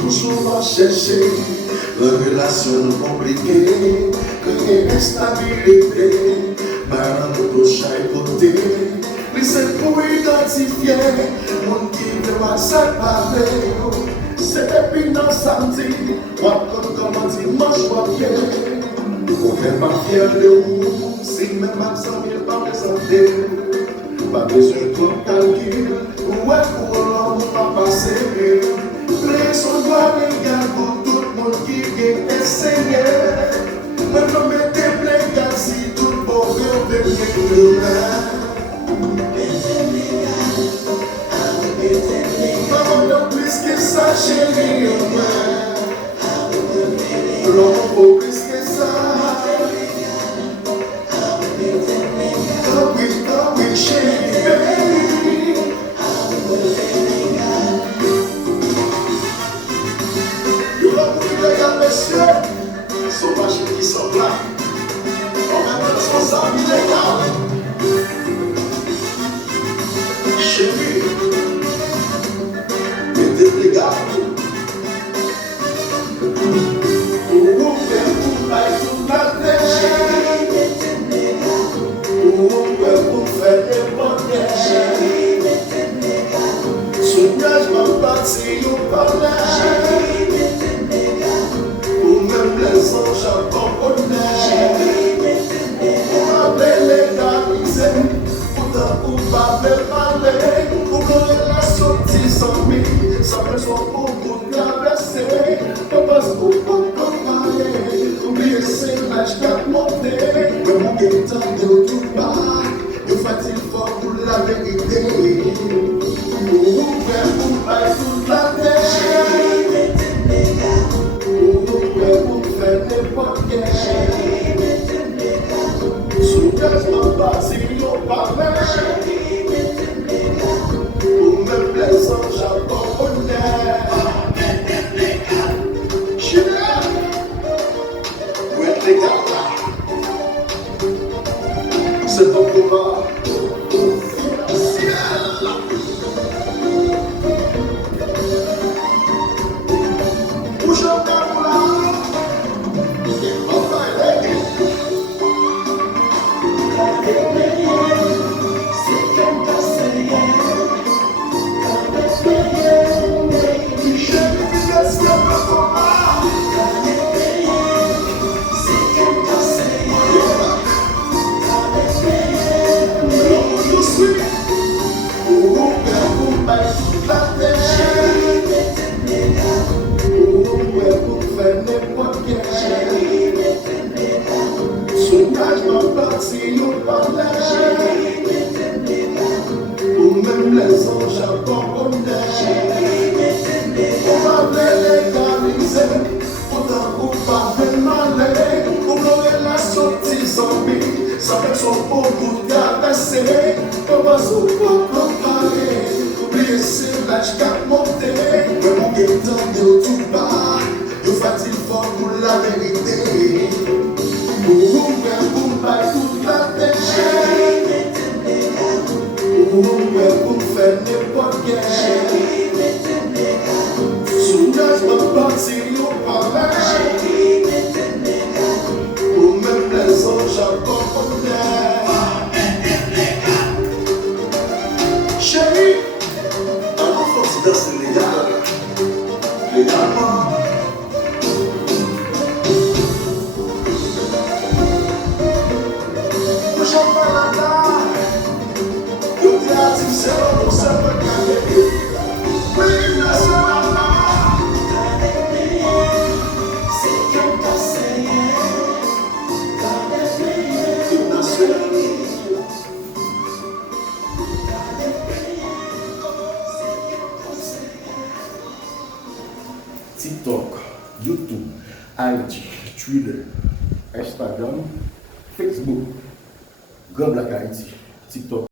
Toujours chercher la relation compliquée, que y a instabilité, par de chaque côté. C'est pour identifier mon qui veut pas s'apparter. C'est depuis dans samedi, moi comment dimanche moi pied. On fait pas fier de vous, si même à 100 000 par les santé. Pas besoin de trop calcul, ouais pour l'homme pas passer. Son doigt légal pour tout le monde qui est enseigné. Même l'homme était légal si tout le monde veut venir. Maman, plus que ça, chérie, l'homme vaut plus que ça. Oh oui, chérie, baby. Messieurs, sauvage qui sont là, on est responsable illégal. Chérie, mettez légal. Pour faire tout la terre. Pour faire des bonnes. Soignage ma partie au palais. Les anges abandonnés, on va légaliser, pourtant on va parler, pour qu'on la sortie sans vie, ça me soit beaucoup traversé, on passe au pot de parler, oubliez c'est l'âge qu'à monter, le monde est temps de tout bas, il faut-il fort pour la vérité, pour ouvrir pour aller toute la terre. Soulagement parti au palais. Pour me plaisir, j'abandonnais. Chérie, où est légal? C'est ton combat. Ou même les anges abandonnés, on va légaliser, pourtant on va malais, pour qu'on la sortie zombie, ça fait son beau bout traversé, on va se comparer, oubliez c'est l'âge qu'à monter, le monde est temps de tout bas, il faut-il fort pour la vérité, pour ouvrir pour bailler toute la terre. Pour faire n'importe quel soulagement parti au palais. Pour même les anges abandonnés. Chérie, alors faut que c'est légal. Légalement. C'est TikTok, YouTube, IG, Twitter, Instagram, Facebook, Grand Black Haïti, TikTok.